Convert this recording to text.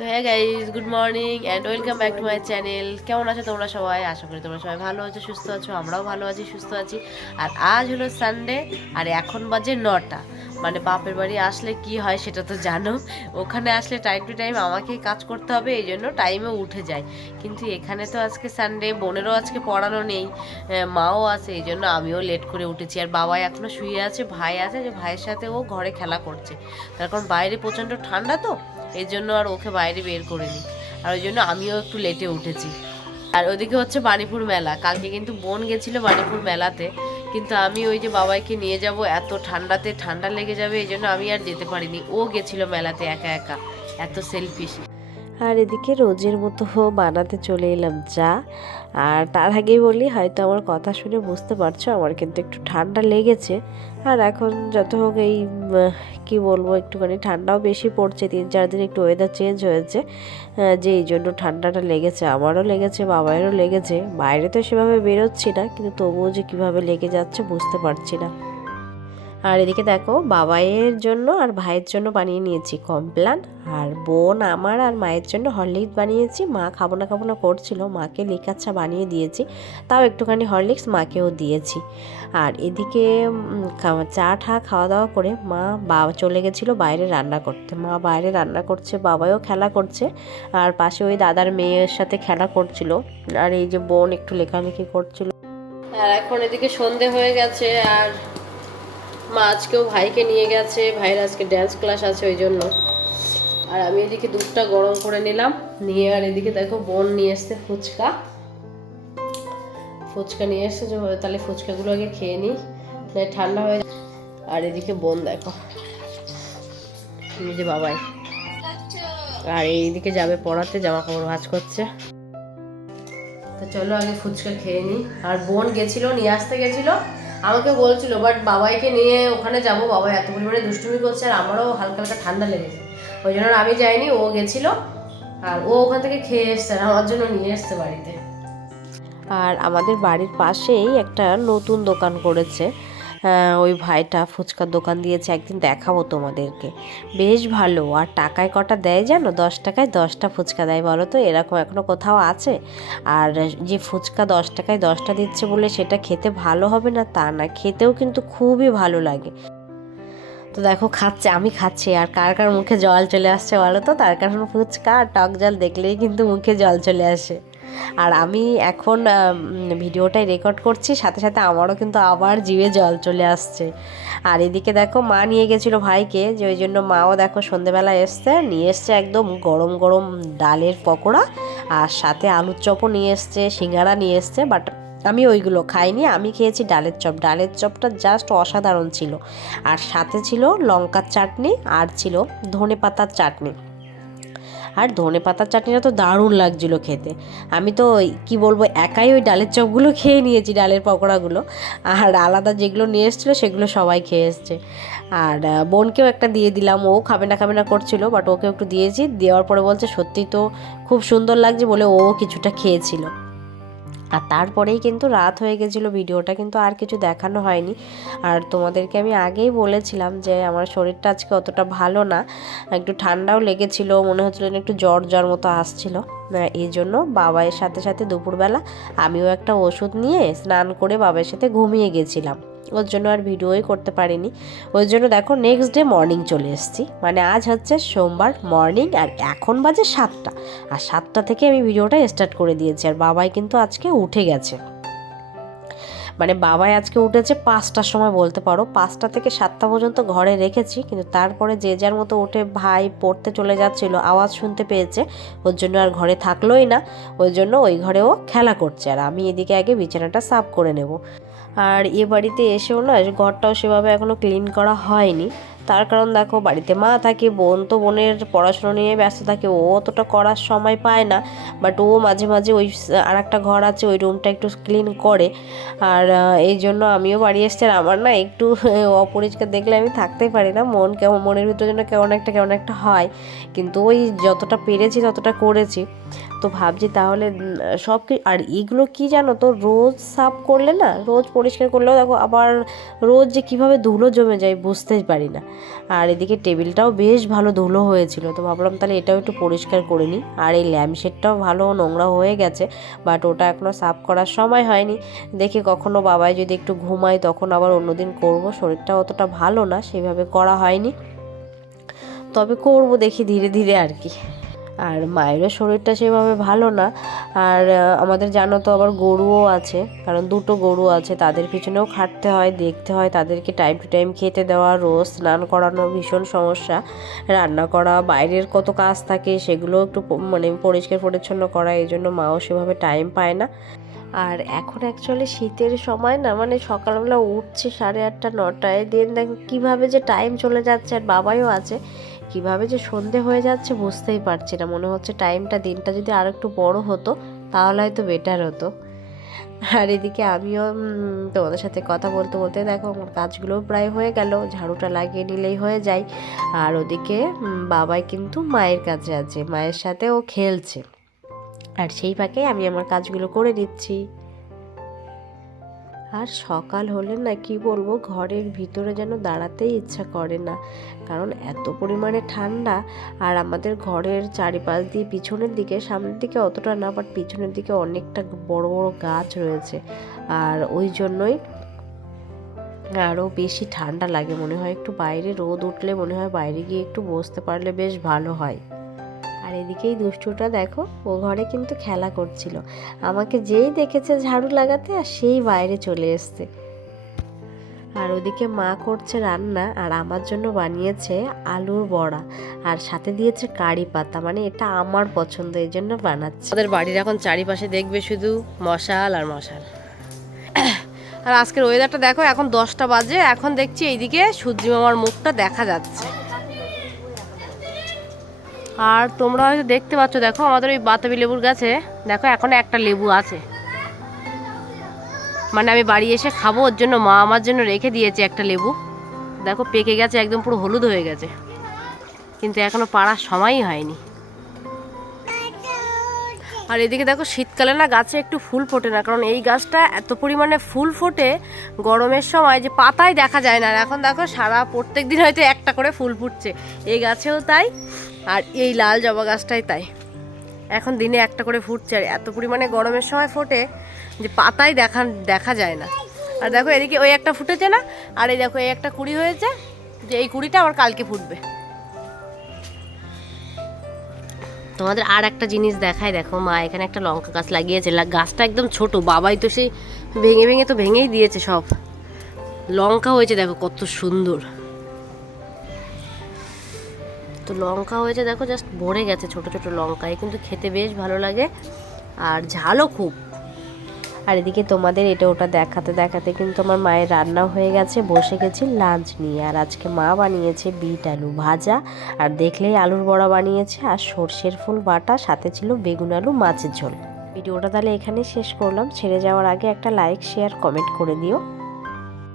তো হ্যাঁ guys good morning and welcome back to my channel কেমন আছো তোমরা সবাই? আশা করি তোমরা সবাই ভালো আছো সুস্থ আছো আমরাও ভালো আছি সুস্থ আছি। আর আজ হলো সানডে আর এখন বাজে নটা। মানে বাপের বাড়ি আসলে কি হয় সেটা তো জানো। ওখানে আসলে টাইম টু টাইম আমাকেই কাজ করতে হবে এই জন্য টাইমে উঠে যায় কিন্তু এখানে তো আজকে সানডে বোনেরও আজকে পড়ানো নেই আহ, মাও আছে এই জন্য আমিও লেট করে উঠেছি। আর বাবা এখনও শুয়ে আছে ভাই আছে যে ভাইয়ের সাথে ও ঘরে খেলা করছে। তার কারণ বাইরে প্রচণ্ড ঠান্ডা তো এই জন্য আর ওকে বাইরে বের করিনি। আর ওই জন্য আমিও একটু লেটে উঠেছি। আর ওদিকে হচ্ছে বাণীপুর মেলা। কালকে কিন্তু বোন গেছিল বাণীপুর মেলাতে। কিন্তু আমি ওই যে বাবাইকে নিয়ে যাব, এত ঠান্ডাতে ঠান্ডা লেগে যাবে, এই জন্য আমি আর যেতে পারিনি। ও গেছিল মেলাতে একা একা। এত সেলফিশ আর এদিকে রোজের মতো বানাতে চলে এলাম চা। আর তার আগেই বলি, হয়তো আমার কথা শুনে বুঝতে পারছ, আমার কিন্তু একটু ঠান্ডা লেগেছে। আর এখন যত হোক এই কি বলব, একটুখানি ঠান্ডাও বেশি পড়ছে, তিন চার দিন একটু ওয়েদার চেঞ্জ হয়েছে। যে এই জন্য ঠান্ডাটা লেগেছে, আমারও লেগেছে বাবাইয়েরও লেগেছে। বাইরে তো সেভাবে বেরোচ্ছি না, কিন্তু তবুও যে কীভাবে লেগে যাচ্ছে বুঝতে পারছি না। আর এদিকে দেখো, বাবাইয়ের জন্য আর ভাইয়ের জন্য বানিয়ে নিয়েছি কমপ্লান। আর বোন আমার আর মায়ের জন্য হরলিক্স বানিয়েছি। মা খাব না খাব না করছিল, মাকে লিকাচ্ছা বানিয়ে দিয়েছি। তাও একটুখানি হরলিক্স মাকেও দিয়েছি। আর এদিকে চা ঠা খাওয়া দাওয়া করে মা বাবা চলে গেছিল বাইরে রান্না করতে। মা বাইরে রান্না করছে বাবাও খেলা করছে। আর পাশে ওই দাদার মেয়ের সাথে খেলা করছিল। আর এই যে বোন একটু লেখালেখি করছিল। আর এখন এদিকে সন্ধে হয়ে গেছে। আর মা আজকেও ভাইকে নিয়ে গেছে, ভাইয়ের আজকে ড্যান্স ক্লাস আছে ওই জন্য আর আমি এদিকে দুধটা গরম করে নিলাম, নিয়ে আর এদিকে দেখো বোন নিয়ে এসছে ফুচকা। ফুচকা নিয়ে এসছে, যে তাহলে ফুচকাগুলো আগে খেয়ে নিই, তাহলে ঠান্ডা হয়ে আর এদিকে বোন দেখো নিজে বাবাই। আর এইদিকে যাবে পড়াতে জামা কাপড় ভাঁজ করছে। তো চলো আগে ফুচকা খেয়ে নিই। আর বোন গেছিল, নিয়ে আসতে গেছিল। আমাকে বলছিল বাট বাবাইকে নিয়ে ওখানে যাব। বাবাই এত পরিমাণে দুষ্টুমি করছে আর আমারও হালকা হালকা ঠান্ডা লেগেছে। ওই জন্য আমি যাইনি, ও গেছিল আর ও ওখান থেকে খেয়ে এসছে আর আমার জন্য নিয়ে এসছে বাড়িতে। আর আমাদের বাড়ির পাশেই একটা নতুন দোকান করেছে। ওই ভাইটা ফুচকার দোকান দিয়েছে, একদিন দেখাবো তোমাদেরকে। বেশ ভালো, আর টাকায় কটা দেয় জানো? দশ টাকায় দশটা ফুচকা দেয়, বলো তো? এরকম এখনও কোথাও আছে? আর যে ফুচকা দশ টাকায় দশটা দিচ্ছে বলে সেটা খেতে ভালো হবে না, তা না, খেতেও কিন্তু খুবই ভালো লাগে। তো দেখো, খাচ্ছে, আমি খাচ্ছি, আর কার কার মুখে জল চলে আসছে বলো তো? তার কারণ ফুচকা আর টক জল দেখলেই কিন্তু মুখে জল চলে আসে। আর আমি এখন ভিডিওটাই রেকর্ড করছি, সাথে সাথে আমারও কিন্তু আবার জিভে জল চলে আসছে। আর এদিকে দেখো, মা নিয়ে গেছিল ভাইকে, যে ওই জন্য মাও দেখো সন্ধেবেলা এসছে, নিয়ে এসছে একদম গরম গরম ডালের পকোড়া, আর সাথে আলুর চপও নিয়ে এসছে, সিঙ্গারা নিয়ে এসছে বাট আমি ওইগুলো খাইনি, আমি খেয়েছি ডালের চপ। ডালের চপটা জাস্ট অসাধারণ ছিল। আর সাথে ছিল লঙ্কার চাটনি, আর ছিল ধনে পাতার চাটনি। আর ধনে পাতার চাটনিটা তো দারুণ লাগছিল খেতে। আমি তো কি বলব, একাই ওই ডালের চপগুলো খেয়ে নিয়েছি, ডালের পকোড়াগুলো। আর আলাদা যেগুলো নিয়ে এসেছিল, সেগুলো সবাই খেয়ে এসছে। আর বোনকেও একটা দিয়ে দিলাম। ও খাবে না খাবে না করছিল বাট ওকে একটু দিয়েছি। দেওয়ার পরে বলছে সত্যি তো খুব সুন্দর লাগছে বলে ও কিছুটা খেয়েছিল। আর তারপরেই কিন্তু রাত হয়ে গেছিল, ভিডিওটা কিন্তু আর কিছু দেখানো হয়নি। আর তোমাদেরকে আমি আগেই বলেছিলাম যে আমার শরীরটা আজকে অতটা ভালো না, একটু ঠান্ডাও লেগেছিলো, মনে হচ্ছিল একটু জ্বর জ্বর মতো আসছিল। এই জন্য বাবাইয়ের সাথে সাথে দুপুরবেলা আমিও একটা ওষুধ নিয়ে স্নান করে বাবার সাথে ঘুমিয়ে গেছিলাম। ওর জন্য আর ভিডিওই করতে পারিনি। ওই জন্য দেখো নেক্সট ডে মর্নিং চলে এসেছি। মানে আজ হচ্ছে সোমবার মর্নিং আর এখন বাজে সাতটা। আর সাতটা থেকে আমি ভিডিওটা স্টার্ট করে দিয়েছি। আর বাবাই কিন্তু আজকে উঠে গেছে। মানে বাবাই আজকে উঠেছে পাঁচটার সময় বলতে পারো। পাঁচটা থেকে সাতটা পর্যন্ত ঘরে রেখেছি। কিন্তু তারপরে যে যার মতো উঠে ভাই পড়তে চলে যাচ্ছিল, আওয়াজ শুনতে পেয়েছে। ওর জন্য আর ঘরে থাকলোই না। ওই জন্য ওই ঘরে ও খেলা করছে। আর আমি এদিকে আগে বিছানাটা সাফ করে নেব। আর এ বাড়িতে এসেও না, ঘরটাও সেভাবে এখনও ক্লিন করা হয়নি। তার কারণ দেখো, বাড়িতে মা থাকে, বোন তো বোনের পড়াশুনো নিয়ে ব্যস্ত থাকে, ও অতটা করার সময় পায় না। বাট ও মাঝে মাঝে ওই আর একটা ঘর আছে, ওই রুমটা একটু ক্লিন করে। আর এই জন্য আমিও বাড়ি এসছি আর আমার না একটু অপরিষ্কার দেখলে আমি থাকতেই পারি না। মন কেমন, মনের ভিতরে যেন কেমন একটা কেমন একটা হয়। কিন্তু ওই যতটা পেরেছি, ততটা করেছি। তো ভাবছি তাহলে সব কি, আর এগুলো কি জানো তো, রোজ সাফ করলে না, রোজ পরিষ্কার করলেও দেখো আবার রোজ যে কীভাবে ধুলো জমে যায় বুঝতেই পারি না। আর এদিকে টেবিলটাও বেশ ভালো ধুলো হয়েছিল, তো ভাবলাম তাহলে এটাও একটু পরিষ্কার করে নিই। আর এই ল্যাম্পশেডটাও ভালো নোংরা হয়ে গেছে বাট ওটা এখনও সাফ করার সময় হয়নি। দেখি কখনো বাবাই যদি একটু ঘুমাই তখন আবার অন্যদিন করব, শরীরটা অতটা ভালো না, সেভাবে করা হয়নি। তবে করব দেখি ধীরে ধীরে আর কি। আর মায়েরও শরীরটা সেভাবে ভালো না। আর আমাদের জানো তো আবার গরুও আছে, কারণ দুটো গরু আছে, তাদের পিছনেও খাটতে হয়, দেখতে হয়, তাদেরকে টাইম টু টাইম খেতে দেওয়া, রোজ স্নান করানো ভীষণ সমস্যা। রান্না করা, বাইরের কত কাজ থাকে, সেগুলো একটু মানে পরিষ্কার পরিচ্ছন্ন করা, এই জন্য মাও সেভাবে টাইম পায় না। আর এখন অ্যাকচুয়ালি শীতের সময় না মানে সকালবেলা উঠছে সাড়ে আটটা, নটায় দেন দেখ কীভাবে যে টাইম চলে যাচ্ছে, আর বাবাইও আছে। কীভাবে যে সন্ধে হয়ে যাচ্ছে বুঝতেই পারছি না। মনে হচ্ছে টাইমটা দিনটা যদি আর একটু বড় হতো, তাহলে হয়তো বেটার হতো। আর এদিকে আমিও তোমাদের সাথে কথা বলতে বলতে, দেখো আমার কাজগুলোও প্রায় হয়ে গেল, ঝাড়ুটা লাগিয়ে নিলেই হয়ে যায়। আর ওদিকে বাবাই কিন্তু মায়ের কাছে আছে, মায়ের সাথে ও খেলছে। আর সেই ফাঁকে আমি আমার কাজগুলো করে দিচ্ছি আর সকাল হলে না, কি বলব, ঘরের ভিতরে যেন দাঁড়াতেই ইচ্ছা করে না। কারণ এত পরিমাণে ঠান্ডা আর আমাদের ঘরের চারিপাশ দিয়ে পিছনের দিকে, সামনের দিকে অতটা না বাট পিছনের দিকে অনেকটা বড় বড় গাছ রয়েছে। আর ওই জন্যই আরও বেশি ঠান্ডা লাগে মনে হয়। একটু বাইরে রোদ উঠলে মনে হয় বাইরে গিয়ে একটু বসতে পারলে বেশ ভালো হয়। আর এদিকেই দুষ্টুটা দেখো, ও ঘরে কিন্তু খেলা করছিল। আমাকে যেই দেখেছে ঝাড়ু লাগাতে আর সেই বাইরে চলে এসছে। আর ওদিকে মা করছে রান্না আর আমার জন্য বানিয়েছে আলুর বড়া আর সাথে দিয়েছে কারি পাতা। মানে এটা আমার পছন্দ, এই জন্য বানাচ্ছে। আমাদের বাড়ির এখন চারিপাশে দেখবে শুধু মশাল আর মশাল। আর আজকের ওয়েদারটা দেখো, এখন দশটা বাজে, এখন দেখছি এইদিকে সূর্যি মামার মুখটা দেখা যাচ্ছে। আর তোমরা হয়তো দেখতে পাচ্ছ, দেখো আমাদের ওই বাতাবি লেবুর গাছে, দেখো এখন একটা লেবু আছে। মানে আমি বাড়ি এসে খাব, ওর জন্য মা আমার জন্য রেখে দিয়েছে একটা লেবু। দেখো পেকে গেছে, একদম পুরো হলুদ হয়ে গেছে। কিন্তু এখনও পাড়ার সময়ই হয়নি। আর এদিকে দেখো, শীতকালে না গাছে একটু ফুল ফোটে না, কারণ এই গাছটা এত পরিমাণে ফুল ফোটে গরমের সময় যে পাতায় দেখা যায় না। আর এখন দেখো, সারা প্রত্যেক দিন হয়তো একটা করে ফুল ফুটছে। এই গাছেও তাই, আর এই লাল জবা গাছটাই তাই। এখন দিনে একটা করে ফুটছে, আর এত পরিমাণে গরমের সময় ফোটে যে পাতায় দেখা দেখা যায় না। আর দেখো, এদিকে ওই একটা ফুটেছে না, আর এই দেখো, এই একটা কুড়ি হয়েছে, যে এই কুড়িটা আবার কালকে ফুটবে। তোমাদের আর একটা জিনিস দেখায় দেখো মা, এখানে একটা লঙ্কা গাছ লাগিয়েছে। গাছটা একদম ছোট, বাবাই তো সেই ভেঙে ভেঙে তো ভেঙেই দিয়েছে সব। লঙ্কা হয়েছে, দেখো কত সুন্দর। তো লঙ্কা হয়েছে, দেখো জাস্ট ভরে গেছে ছোট ছোট লঙ্কায়, কিন্তু খেতে বেশ ভালো লাগে। আর ঝালও খুব। আর এদিকে তোমাদের এটা ওটা দেখাতে দেখাতে কিন্তু আমার মায়ের রান্না হয়ে গেছে। বসে গেছি লাঞ্চ নিয়ে। আর আজকে মা বানিয়েছে বিট আলু ভাজা। আর দেখলেই আলুর বড়া বানিয়েছে আর সর্ষের ফুল বাটা, সাথে ছিল বেগুন আলু, মাছের ঝোল। ভিডিওটা তাহলে এখানে শেষ করলাম। ছেড়ে যাওয়ার আগে একটা লাইক শেয়ার কমেন্ট করে দিও।